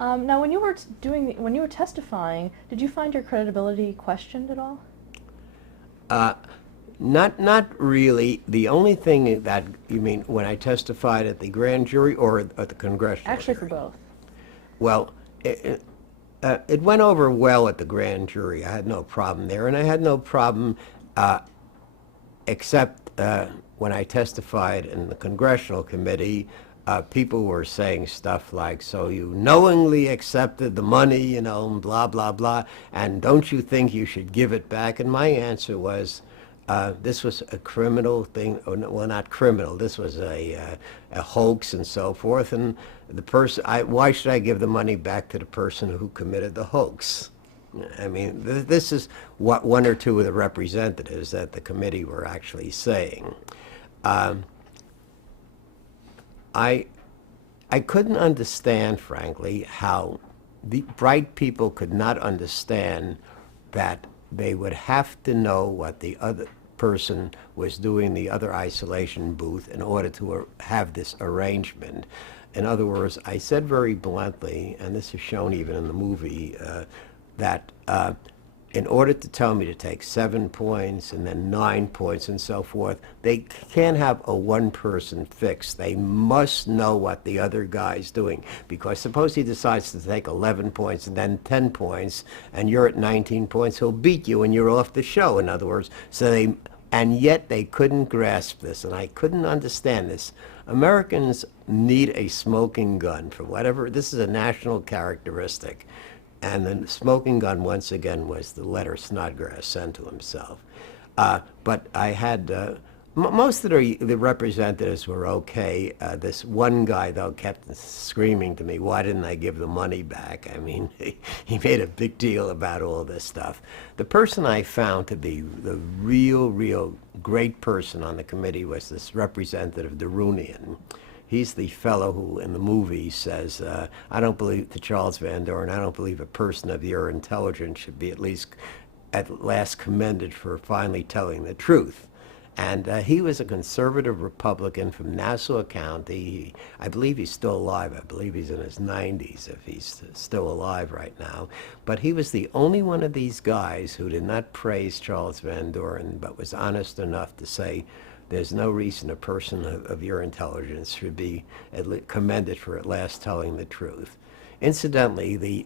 Now, when you were when you were testifying, did you find your credibility questioned at all? Uh, not really. The only thing that you mean when I testified at the grand jury or at the congressional Actually, for hearing? both. Well, it went over well at the grand jury. I had no problem there, and I had no problem uh, except when I testified in the congressional committee. People were saying stuff like, "So you knowingly accepted the money, and blah blah blah, and don't you think you should give it back?" And my answer was, this was a criminal thing, or well, not criminal. This was a hoax and so forth. And the person, why should I give the money back to the person who committed the hoax? I mean, this is what one or two of the representatives at the committee were actually saying. Um, I I couldn't understand, frankly, how the bright people could not understand that they would have to know what the other person was doing in the other isolation booth in order to have this arrangement. In other words, I said very bluntly, and this is shown even in the movie, that in order to tell me to take 7 points and then 9 points and so forth, they can't have a one-person fix. They must know what the other guy's doing. Because suppose he decides to take 11 points and then 10 points, and you're at 19 points, he'll beat you and you're off the show, in other words. And yet they couldn't grasp this, and I couldn't understand this. Americans need a smoking gun for whatever, this is a national characteristic. And the smoking gun, once again, was the letter Snodgrass sent to himself. But I had, most of the representatives were okay. This one guy, though, kept screaming to me, why didn't I give the money back? I mean, he made a big deal about all this stuff. The person I found to be the real great person on the committee was this Representative Darunian. He's the fellow who, in the movie, says, I don't believe, to Charles Van Doren, I don't believe a person of your intelligence should be at last commended for finally telling the truth. And he was a conservative Republican from Nassau County. I believe he's still alive. I believe he's in his 90s if he's still alive right now. But he was the only one of these guys who did not praise Charles Van Doren, but was honest enough to say, there's no reason a person of your intelligence should be commended for at last telling the truth. Incidentally, the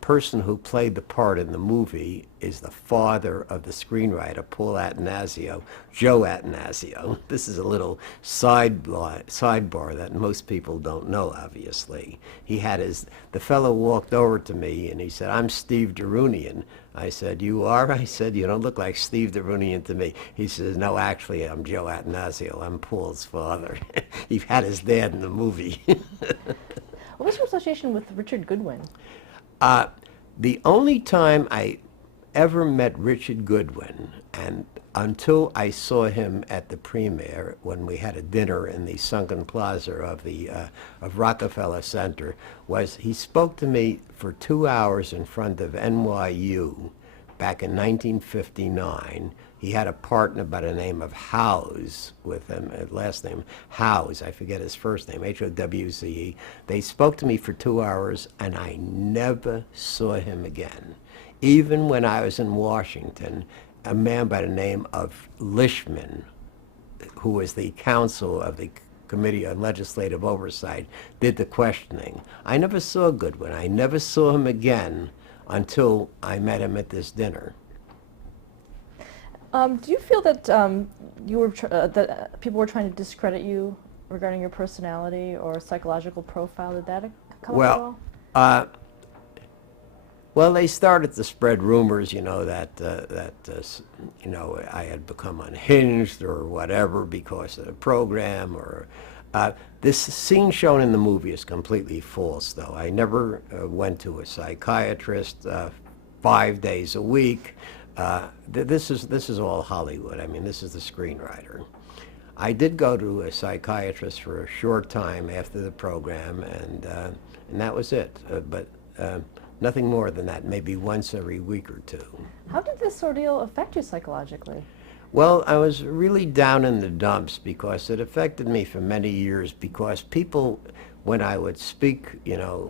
person who played the part in the movie is the father of the screenwriter, Paul Atanasio, Joe Atanasio. This is a little sidebar that most people don't know, obviously. The fellow walked over to me and he said, I'm Steve Darunian. I said, you are? I said, you don't look like Steve Darunian to me. He says, no, actually, I'm Joe Atanasio. I'm Paul's father. He had his dad in the movie. What was your association with Richard Goodwin? Uh, the only time I ever met Richard Goodwin, and until I saw him at the premiere when we had a dinner in the sunken plaza of Rockefeller Center, was he spoke to me for 2 hours in front of NYU back in 1959. He had a partner by the name of Howze with him, last name Howze. I forget his first name, Howze. They spoke to me for 2 hours, and I never saw him again. Even when I was in Washington, a man by the name of Lishman, who was the counsel of the Committee on Legislative Oversight, did the questioning. I never saw Goodwin. I never saw him again until I met him at this dinner. Do you feel that that people were trying to discredit you regarding your personality or psychological profile? Did that come up at Well, all? uh, well, they started to spread rumors, I had become unhinged or whatever because of the program. Or this scene shown in the movie is completely false, though. I never went to a psychiatrist 5 days a week. This is all Hollywood. I mean, this is the screenwriter. I did go to a psychiatrist for a short time after the program, and that was it. But nothing more than that. Maybe once every week or two. How did this ordeal affect you psychologically? Well, I was really down in the dumps because it affected me for many years because people when I would speak,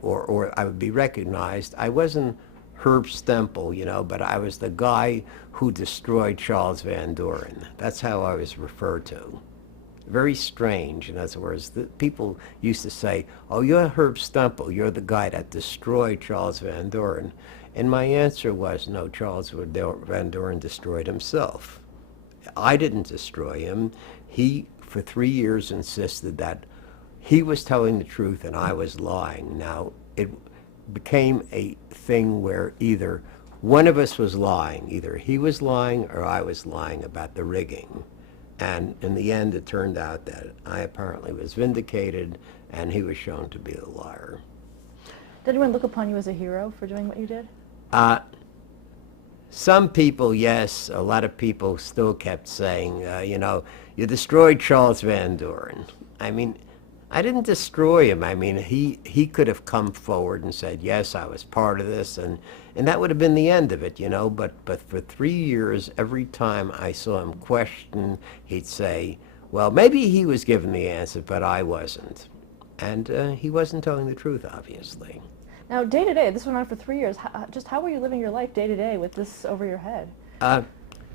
or I would be recognized, I wasn't Herb Stempel, but I was the guy who destroyed Charles Van Doren. That's how I was referred to. Very strange. In other words, people used to say, "Oh, you're Herb Stempel. You're the guy that destroyed Charles Van Doren." And my answer was, no, Charles Van Doren destroyed himself. I didn't destroy him. He, for 3 years, insisted that he was telling the truth and I was lying. Now, it became a thing where either one of us was lying. Either he was lying or I was lying about the rigging. And in the end, it turned out that I apparently was vindicated and he was shown to be a liar. Did anyone look upon you as a hero for doing what you did? Some people, yes. A lot of people still kept saying, you destroyed Charles Van Doren. I mean, I didn't destroy him. I mean, he could have come forward and said, yes, I was part of this, and that would have been the end of it, But for 3 years, every time I saw him question, he'd say, well, maybe he was given the answer, but I wasn't. And he wasn't telling the truth, obviously. Now, day to day, this went on for 3 years. How were you living your life day to day with this over your head?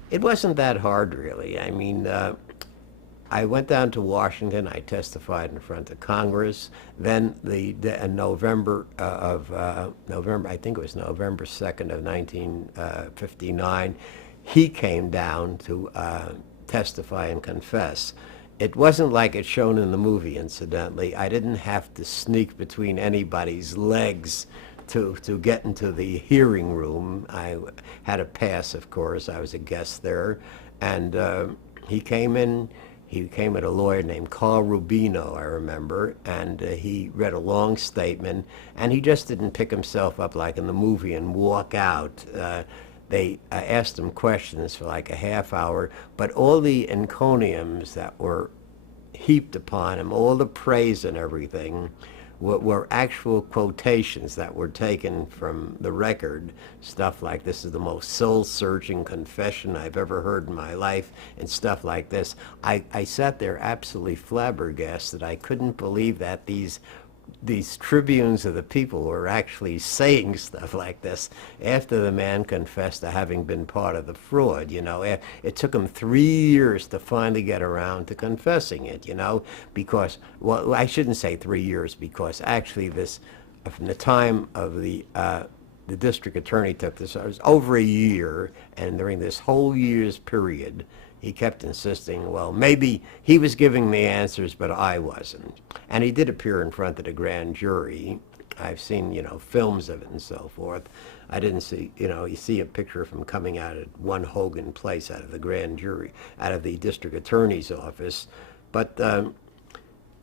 It wasn't that hard, really. I mean, I went down to Washington. I testified in front of Congress. Then in November November, I think it was November 2nd of 1959, he came down to testify and confess. It wasn't like it's shown in the movie, incidentally. I didn't have to sneak between anybody's legs to get into the hearing room. I had a pass, of course. I was a guest there. And he came in. He came with a lawyer named Carl Rubino, I remember, and he read a long statement, and he just didn't pick himself up like in the movie and walk out. They asked him questions for like a half hour, but all the encomiums that were heaped upon him, all the praise and everything, were actual quotations that were taken from the record. Stuff like, this is the most soul-searching confession I've ever heard in my life, and stuff like this. I sat there absolutely flabbergasted. I couldn't believe that these tribunes of the people were actually saying stuff like this after the man confessed to having been part of the fraud. It took him 3 years to finally get around to confessing it, because, well, I shouldn't say 3 years, because actually from the time of the district attorney took this, it was over a year, and during this whole year's period, he kept insisting, well, maybe he was giving me answers, but I wasn't. And he did appear in front of the grand jury. I've seen, films of it and so forth. I didn't see, you see a picture of him coming out at one Hogan Place out of the grand jury, out of the district attorney's office. But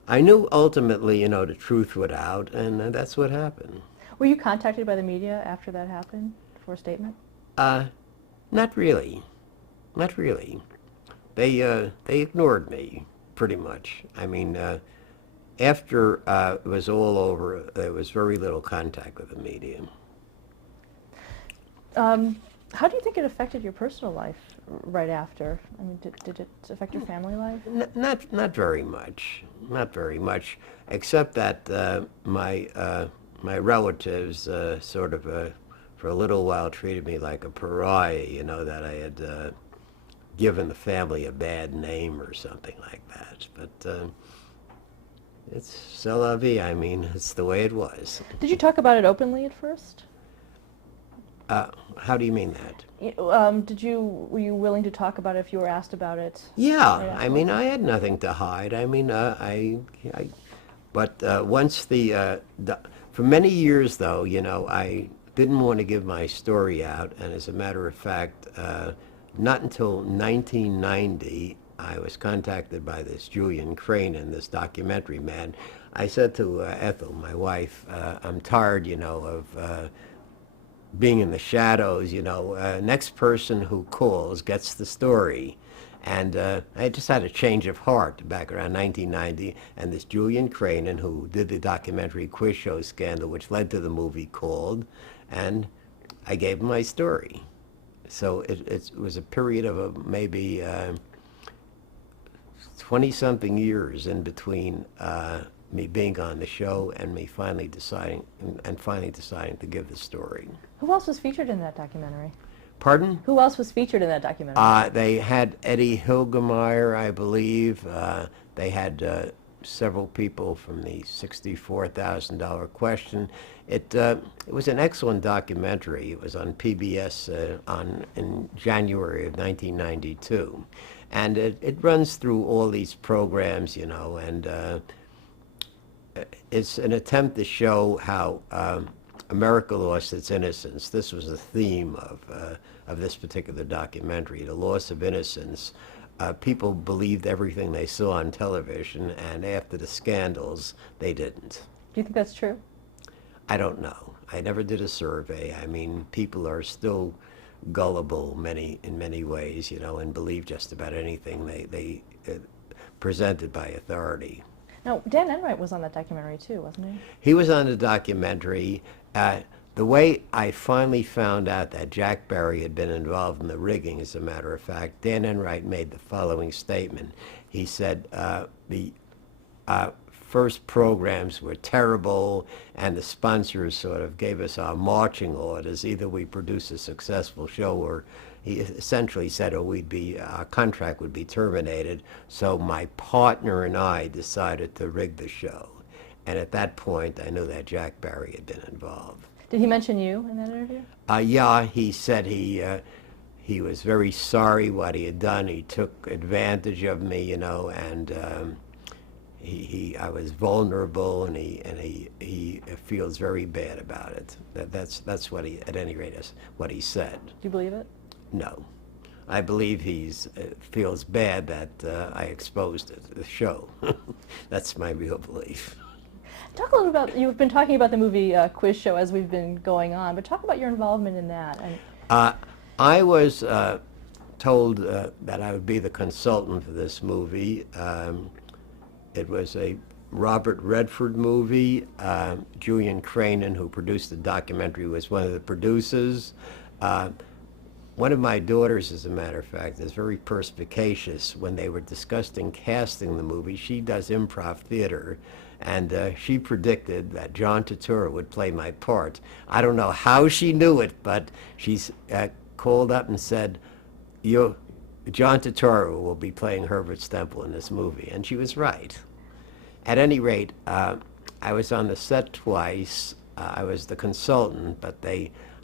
I knew ultimately, the truth would out, and that's what happened. Were you contacted by the media after that happened for a statement? Not really. Not really. They ignored me, pretty much. I mean, after it was all over, there was very little contact with the media. How do you think it affected your personal life right after? I mean, did it affect your family life? Not very much. Not very much, except that my relatives sort of, for a little while, treated me like a pariah, that I had given the family a bad name or something like that. But it's c'est la vie. I mean, it's the way it was. Did you talk about it openly at first? How do you mean that? Were you willing to talk about it if you were asked about it? Yeah, I mean, I had nothing to hide. I mean, but once for many years, though, I didn't want to give my story out, and as a matter of fact, not until 1990, I was contacted by this Julian Crane and this documentary man. I said to Ethel, my wife, I'm tired, of being in the shadows, next person who calls gets the story. And I just had a change of heart back around 1990, and this Julian Crane, who did the documentary Quiz Show Scandal, which led to the movie, called, and I gave him my story. So it was a period of maybe 20-something years in between me being on the show and me finally deciding to give the story. Who else was featured in that documentary? Pardon? Who else was featured in that documentary? They had Eddie Hilgemeyer, I believe. They had several people from the $64,000 question. It was an excellent documentary. It was on PBS in January of 1992. And it runs through all these programs, you know, and it's an attempt to show how America lost its innocence. This was the theme of this particular documentary, the loss of innocence. People believed everything they saw on television, and after the scandals, they didn't. Do you think that's true? I don't know. I never did a survey. I mean, people are still gullible in many ways, you know, and believe just about anything they presented by authority. Now, Dan Enright was on that documentary too, wasn't he? He was on the documentary. The way I finally found out that Jack Barry had been involved in the rigging, as a matter of fact, Dan Enright made the following statement. He said the first programs were terrible, and the sponsors sort of gave us our marching orders. Either we produce a successful show, or he essentially said, or our contract would be terminated. So my partner and I decided to rig the show. And at that point, I knew that Jack Barry had been involved. Did he mention you in that interview? Yeah, he said he was very sorry what he had done. He took advantage of me, you know, and I was vulnerable, and he feels very bad about it. That's what he, at any rate, is what he said. Do you believe it? No, I believe he feels bad that I exposed the show. That's my real belief. Talk a little about, you've been talking about the movie Quiz Show as we've been going on, but talk about your involvement in that. I was told that I would be the consultant for this movie. It was a Robert Redford movie. Julian Cranen, who produced the documentary, was one of the producers. One of my daughters, as a matter of fact, is very perspicacious. When they were discussing casting the movie, she does improv theater, and she predicted that John Turturro would play my part. I don't know how she knew it, but she's called up and said, John Turturro will be playing Herbert Stempel in this movie, and she was right. At any rate, I was on the set twice. I was the consultant, but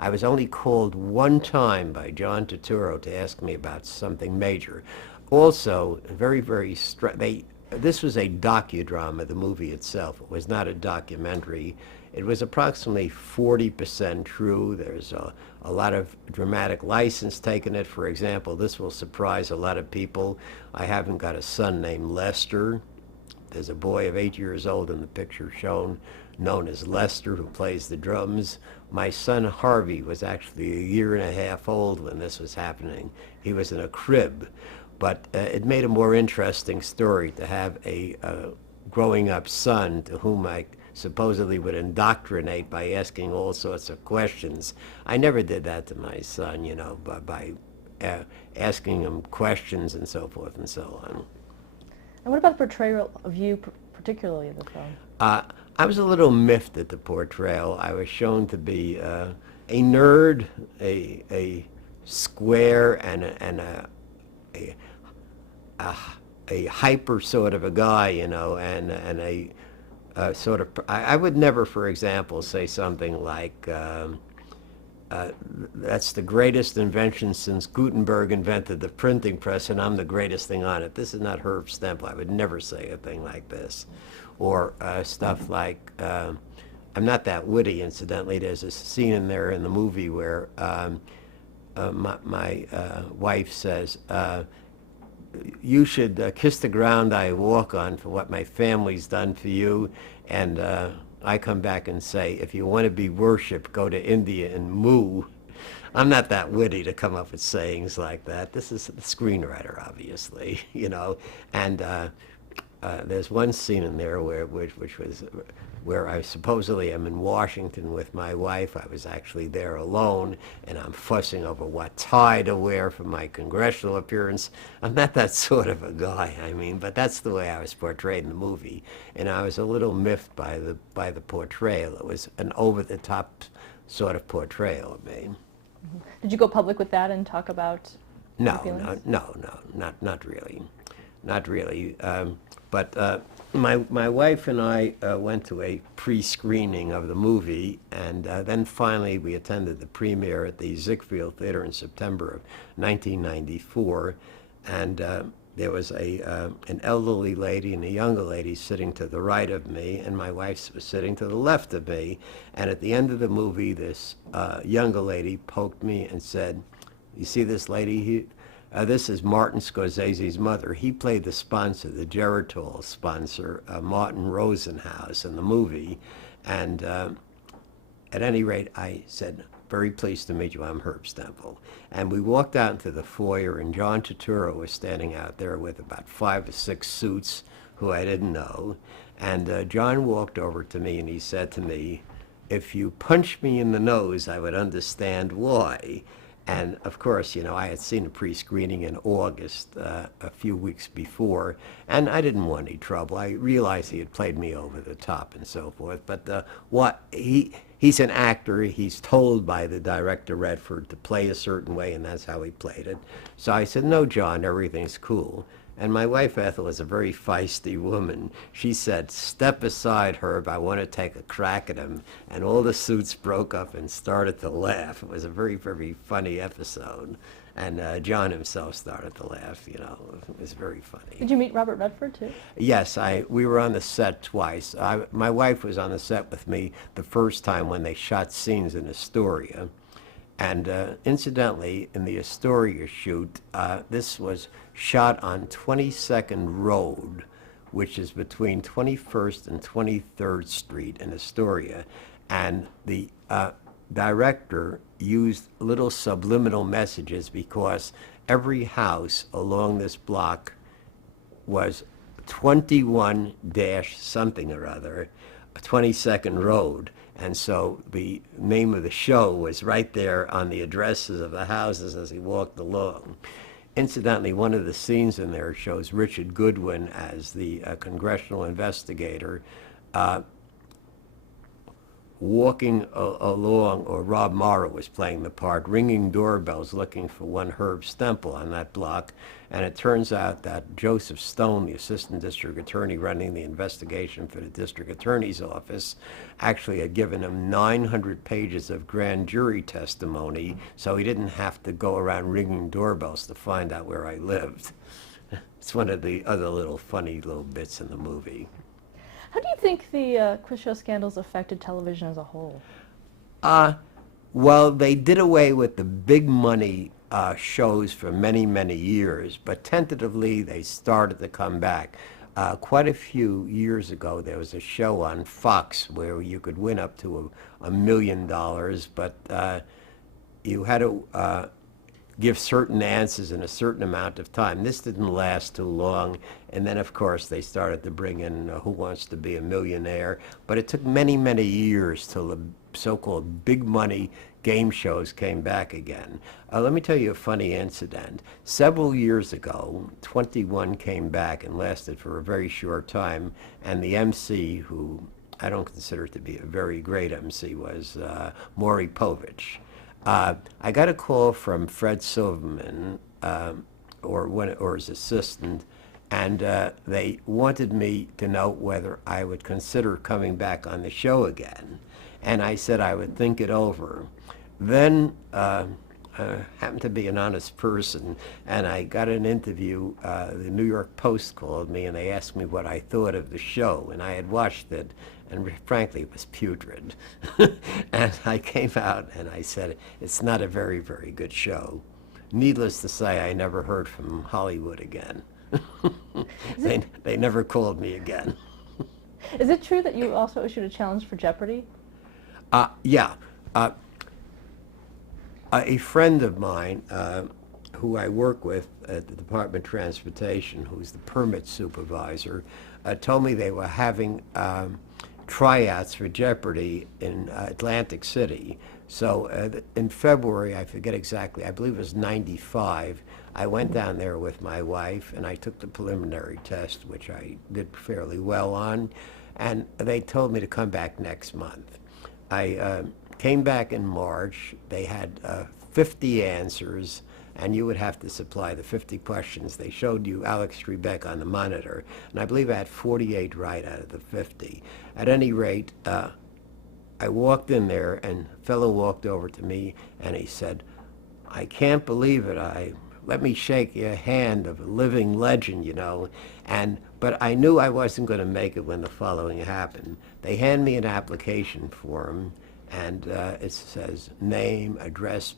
I was only called one time by John Turturro to ask me about something major. Also, this was a docudrama, the movie itself. It was not a documentary. It was approximately 40% true. There's a lot of dramatic license taken it. For example, this will surprise a lot of people. I haven't got a son named Lester. There's a boy of 8 years old in the picture shown, known as Lester, who plays the drums. My son Harvey was actually a year and a half old when this was happening. He was in a crib. But it made a more interesting story to have a growing up son to whom I supposedly would indoctrinate by asking all sorts of questions. I never did that to my son, you know, by asking him questions and so forth and so on. And what about the portrayal of you particularly in the film? I was a little miffed at the portrayal. I was shown to be a nerd, a square, and a hyper sort of a guy, you know, and a sort of. I would never, for example, say something like, "That's the greatest invention since Gutenberg invented the printing press, and I'm the greatest thing on it." This is not Herb Stempel. I would never say a thing like this, or stuff like. I'm not that witty, incidentally. There's a scene in there in the movie where my wife says, "You should kiss the ground I walk on for what my family's done for you," and I come back and say, "If you want to be worshipped, go to India and moo." I'm not that witty to come up with sayings like that. This is the screenwriter, obviously, you know. And there's one scene in there which was where I supposedly am in Washington with my wife. I was actually there alone, and I'm fussing over what tie to wear for my congressional appearance. I'm not that sort of a guy, I mean, but that's the way I was portrayed in the movie, and I was a little miffed by the portrayal. It was an over-the-top sort of portrayal of me. Did you go public with that and talk about your No, feelings? not really, not really. But my wife and I went to a pre-screening of the movie, and then finally we attended the premiere at the Ziegfeld Theater in September of 1994, and there was an elderly lady and a younger lady sitting to the right of me, and my wife was sitting to the left of me. And at the end of the movie, this younger lady poked me and said, "You see this lady? This is Martin Scorsese's mother. He played the sponsor, the Geritol sponsor, Martin Rosenhaus, in the movie." And at any rate, I said, "Very pleased to meet you. I'm Herb Stempel." And we walked out into the foyer, and John Turturro was standing out there with about 5 or 6 suits who I didn't know. And John walked over to me and he said to me, "If you punch me in the nose, I would understand why." And of course, I had seen a pre-screening in August, a few weeks before, and I didn't want any trouble. I realized he had played me over the top and so forth. But he's an actor. He's told by the director Redford to play a certain way, and that's how he played it. So I said, "No, John, everything's cool." And my wife, Ethel, is a very feisty woman. She said, "Step aside, Herb, I want to take a crack at him." And all the suits broke up and started to laugh. It was a very, very funny episode. And John himself started to laugh, It was very funny. Did you meet Robert Redford too? Yes, we were on the set twice. My wife was on the set with me the first time when they shot scenes in Astoria. And incidentally, in the Astoria shoot, this was shot on 22nd Road, which is between 21st and 23rd Street in Astoria. And the director used little subliminal messages because every house along this block was 21 dash something or other, 22nd Road. And so the name of the show was right there on the addresses of the houses as he walked along. Incidentally, one of the scenes in there shows Richard Goodwin as the congressional investigator walking along, or Rob Morrow was playing the part, ringing doorbells looking for one Herb Stempel on that block. And it turns out that Joseph Stone, the assistant district attorney running the investigation for the district attorney's office, actually had given him 900 pages of grand jury testimony, so he didn't have to go around ringing doorbells to find out where I lived. It's one of the other little funny little bits in the movie. How do you think the quiz show scandals affected television as a whole? Well, they did away with the big money shows for many, many years, but tentatively they started to come back. Quite a few years ago, there was a show on Fox where you could win up to $1 million, but you had to give certain answers in a certain amount of time. This didn't last too long, and then of course they started to bring in Who Wants to Be a Millionaire, but it took many, many years till the so-called big money game shows came back again. Let me tell you a funny incident. Several years ago, 21 came back and lasted for a very short time, and the MC, who I don't consider to be a very great MC, was Maury Povich. I got a call from Fred Silverman, or his assistant, and they wanted me to know whether I would consider coming back on the show again. And I said I would think it over. Then happened to be an honest person, and I got an interview. The New York Post called me, and they asked me what I thought of the show, and I had watched it, and frankly, it was putrid. And I came out and I said, it's not a very, very good show. Needless to say, I never heard from Hollywood again. They never called me again. Is it true that you also issued a challenge for Jeopardy? Yeah. A friend of mine who I work with at the Department of Transportation, who's the permit supervisor, told me they were having tryouts for Jeopardy in Atlantic City. So in February, I forget exactly, I believe it was 95, I went down there with my wife and I took the preliminary test, which I did fairly well on, and they told me to come back next month. I came back in March. They had 50 answers, and you would have to supply the 50 questions. They showed you Alex Trebek on the monitor, and I believe I had 48 right out of the 50. At any rate, I walked in there, and a fellow walked over to me, and he said, "I can't believe it. Let me shake your hand of a living legend, you know." But I knew I wasn't going to make it when the following happened. They hand me an application form, and it says name, address.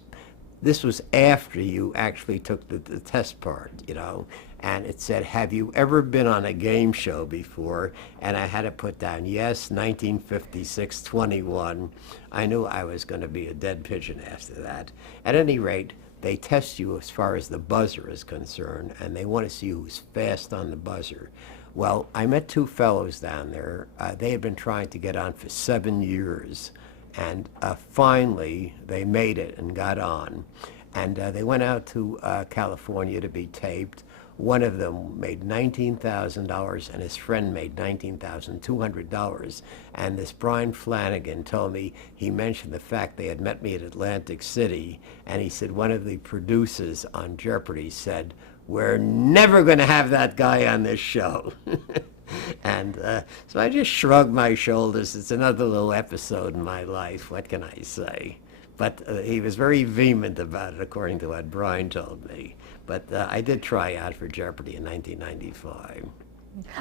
This was after you actually took the test part, you know. And it said, "Have you ever been on a game show before?" And I had to put down, yes, 1956, 21. I knew I was going to be a dead pigeon after that. At any rate, they test you as far as the buzzer is concerned, and they want to see who's fast on the buzzer. Well, I met two fellows down there. They had been trying to get on for 7 years, and finally they made it and got on. And they went out to California to be taped. One of them made $19,000, and his friend made $19,200. And this Brian Flanagan told me, he mentioned the fact they had met me at Atlantic City, and he said one of the producers on Jeopardy said, "We're never going to have that guy on this show." And so I just shrugged my shoulders. It's another little episode in my life. What can I say? But he was very vehement about it, according to what Brian told me. But I did try out for Jeopardy in 1995.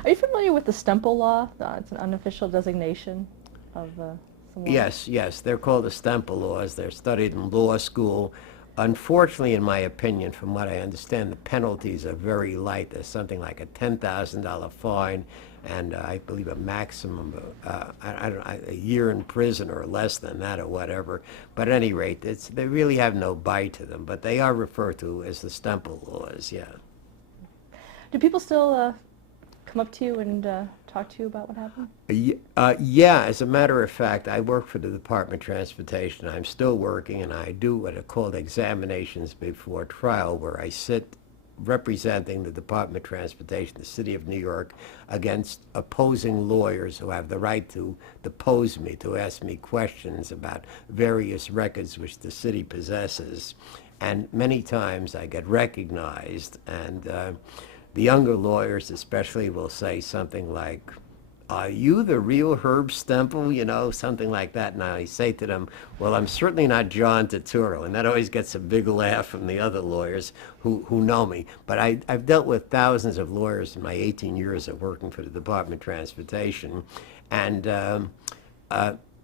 Are you familiar with the Stempel law? It's an unofficial designation of some law. Yes. They're called the Stempel laws. They're studied in law school. Unfortunately, in my opinion, from what I understand, the penalties are very light. There's something like a $10,000 fine, and I believe a maximum of I don't know, a year in prison or less than that or whatever. But at any rate, they really have no bite to them. But they are referred to as the Stempel laws. Yeah. Do people still come up to you and talk to you about what happened? Yeah, as a matter of fact, I work for the Department of Transportation. I'm still working, and I do what are called examinations before trial, where I sit representing the Department of Transportation, the City of New York, against opposing lawyers who have the right to depose me, to ask me questions about various records which the city possesses. And many times I get recognized, and the younger lawyers especially will say something like, "Are you the real Herb Stempel?" You know, something like that. And I say to them, "Well, I'm certainly not John Turturro." And that always gets a big laugh from the other lawyers who know me. But I've dealt with thousands of lawyers in my 18 years of working for the Department of Transportation. And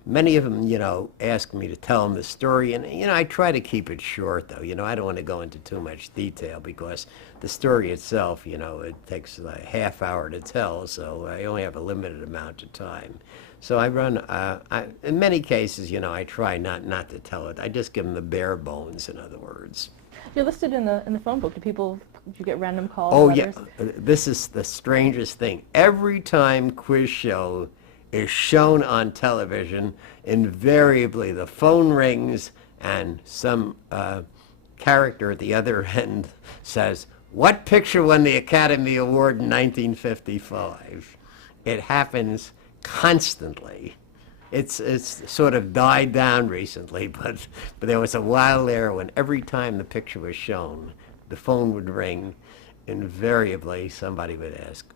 many of them, you know, ask me to tell them the story. And, you know, I try to keep it short, though. You know, I don't want to go into too much detail because the story itself, you know, it takes a half hour to tell, so I only have a limited amount of time. So I run, in many cases, you know, I try not to tell it. I just give them the bare bones, in other words. You're listed in the phone book. Do you get random calls? Oh, letters? yeah. This is the strangest thing. Every time quiz show is shown on television, invariably the phone rings and some character at the other end says, "What picture won the Academy Award in 1955? It happens constantly. It's sort of died down recently, but there was a while there when every time the picture was shown, the phone would ring. Invariably, somebody would ask,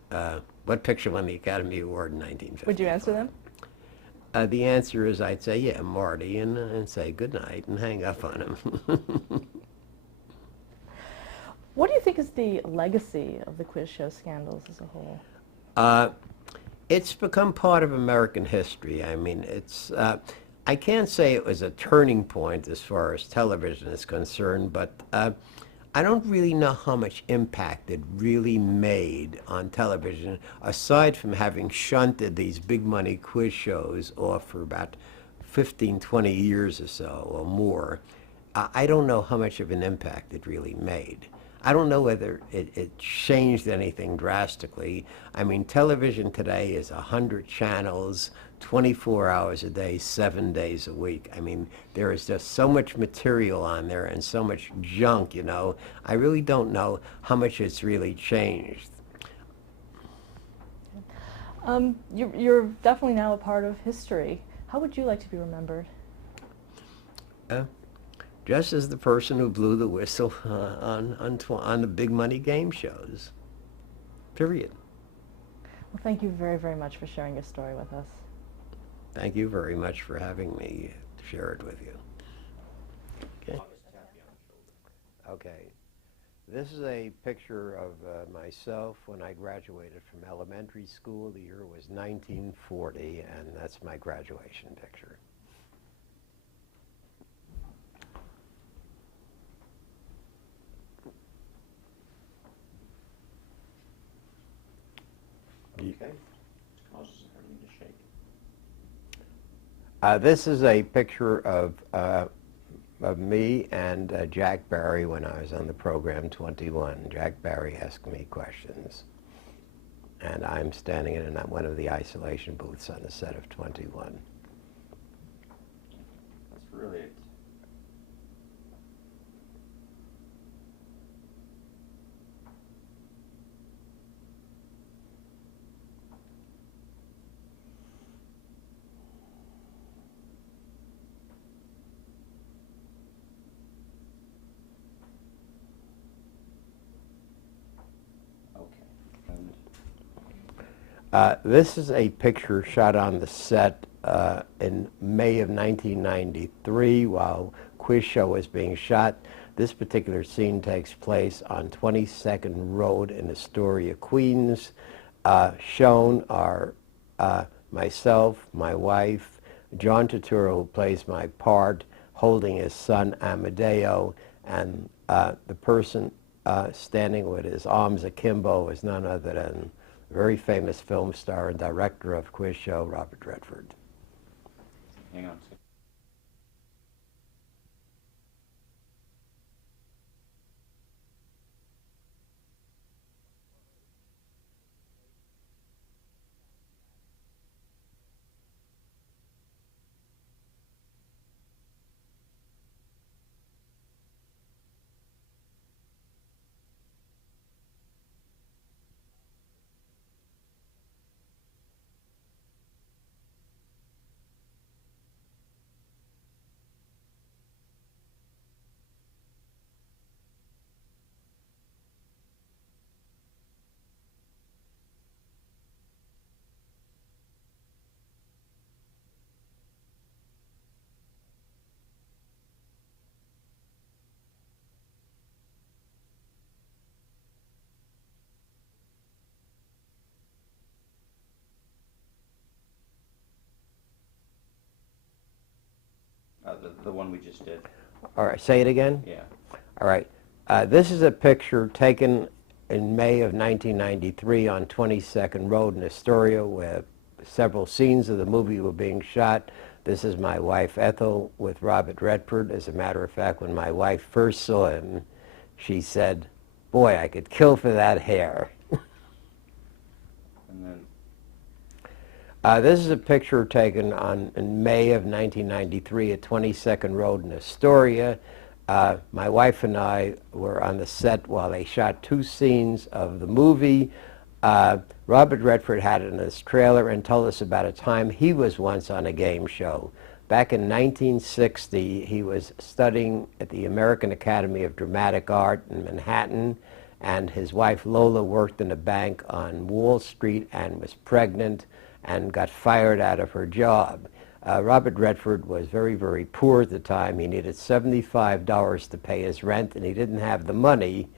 "What picture won the Academy Award in 1955? Would you answer them? The answer is I'd say, "Yeah, Marty," and say good night and hang up on him. What do you think is the legacy of the quiz show scandals as a whole? It's become part of American history. I mean, I can't say it was a turning point as far as television is concerned, but I don't really know how much impact it really made on television, aside from having shunted these big money quiz shows off for about 15, 20 years or so or more. I don't know how much of an impact it really made. I don't know whether it changed anything drastically. I mean, television today is 100 channels, 24 hours a day, 7 days a week. I mean, there is just so much material on there and so much junk, you know. I really don't know how much it's really changed. You're definitely now a part of history. How would you like to be remembered? Uh, just as the person who blew the whistle on the big money game shows. Period. Well, thank you very, very much for sharing your story with us. Thank you very much for having me share it with you. Okay. Okay. This is a picture of myself when I graduated from elementary school. The year was 1940, and that's my graduation picture. Okay. Causes everything to shake. This is a picture of me and Jack Barry when I was on the program 21. Jack Barry asked me questions, and I'm standing in one of the isolation booths on the set of 21. That's really it. This is a picture shot on the set in May of 1993 while Quiz Show was being shot. This particular scene takes place on 22nd Road in Astoria, Queens. Shown are myself, my wife, John Turturro, who plays my part, holding his son Amadeo, and the person standing with his arms akimbo is none other than very famous film star and director of Quiz Show, Robert Redford. Hang on a second. The one we just did. All right, say it again? Yeah. All right. This is a picture taken in May of 1993 on 22nd Road in Astoria, where several scenes of the movie were being shot. This is my wife Ethel with Robert Redford. As a matter of fact, when my wife first saw him, she said, "Boy, I could kill for that hair." And then This is a picture taken in May of 1993 at 22nd Road in Astoria. My wife and I were on the set while they shot two scenes of the movie. Robert Redford had it in his trailer and told us about a time he was once on a game show. Back in 1960, he was studying at the American Academy of Dramatic Art in Manhattan, and his wife Lola worked in a bank on Wall Street and was pregnant and got fired out of her job. Robert Redford was very, very poor at the time. He needed $75 to pay his rent, and he didn't have the money.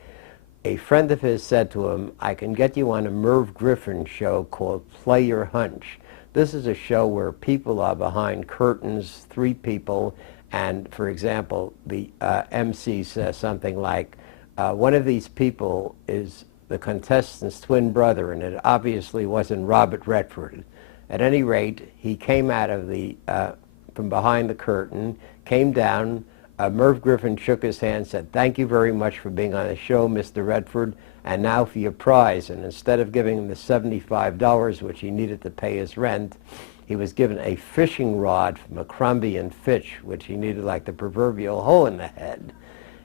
A friend of his said to him, "I can get you on a Merv Griffin show called Play Your Hunch." This is a show where people are behind curtains, three people, and, for example, the MC says something like, one of these people is the contestant's twin brother, and it obviously wasn't Robert Redford. At any rate, he came out of from behind the curtain, came down. Merv Griffin shook his hand, said, "Thank you very much for being on the show, Mr. Redford, and now for your prize." And instead of giving him the $75, which he needed to pay his rent, he was given a fishing rod from Abercrombie and Fitch, which he needed like the proverbial hole in the head.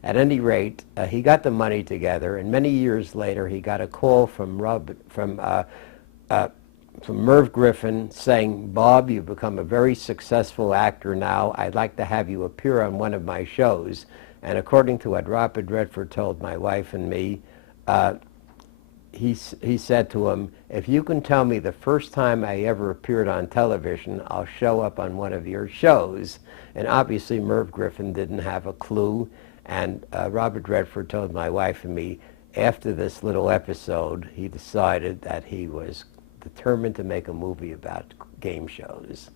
At any rate, he got the money together, and many years later, he got a call from Merv Griffin saying, "Bob, you've become a very successful actor now. I'd like to have you appear on one of my shows." And according to what Robert Redford told my wife and me, he said to him, "If you can tell me the first time I ever appeared on television, I'll show up on one of your shows." And obviously Merv Griffin didn't have a clue. And Robert Redford told my wife and me, after this little episode, he decided that he was determined to make a movie about game shows.